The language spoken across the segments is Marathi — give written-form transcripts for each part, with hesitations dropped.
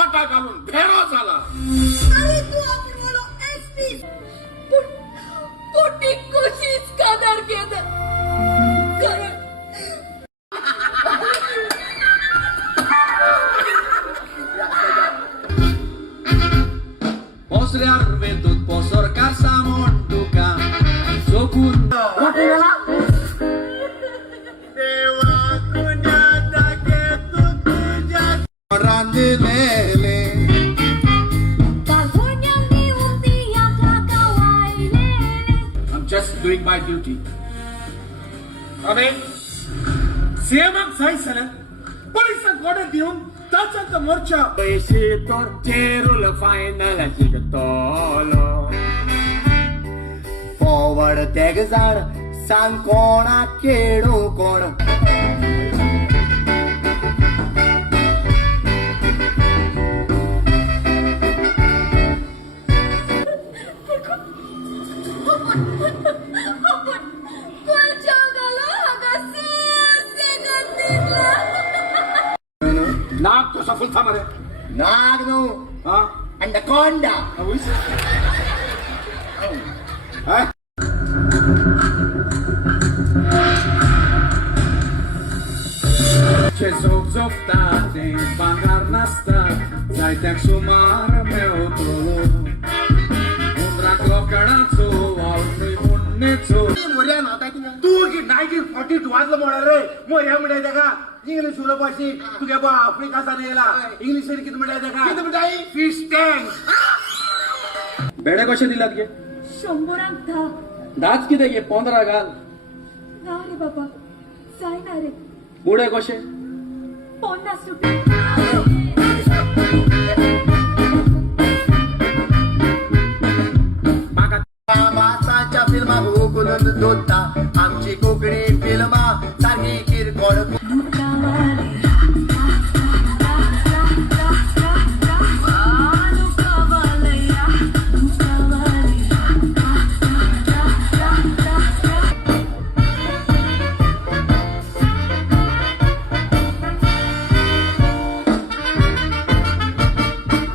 गोटा घालून भेरो झाला. अरे तू आपणवालो एसपी पोटी कोशिश कादर केलं कारण Posrear vedut posor casa montuca Sokun Dewa kunyata ketu tuja Randilele I'm just doing my duty. Amen. सेमक जायसले पोलिसांक गोडे दिवन ताचंत मोर्चा पैसे तर चेरुल फायनल जिगतलो फॉरवर्ड तेग जाण सांग कोणा केडू कोण नाक तो सफल था मरे नाग नु हाँ अंडकोंडा हाँ Czesów zostaty, bangar nasta, zajtek sumar meutro. Undra klokadaco, आवडणी मुन्नेचो. Morya नव्हता तू की 1942 वाजलं म्हणा रे मोर्या म्हणायचं का इंग्लिश उलो पाशी तुझ्या बा आफ्रिका सानेला इंग्लिश किती म्हणायचं का किती म्हणाय फिश टँक बेडे कशे दिलात गे 100 धा दाच किती गे 15 घाल ना रे बाबा जायना रे बुडे कशे 50 रुपये मासाच्या फिल्मा उकलून दोता आमची कोकणी फिल्मा सारखी किरकोळ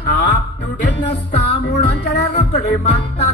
अप टू डेट नसता म्हणून रोकडे मागता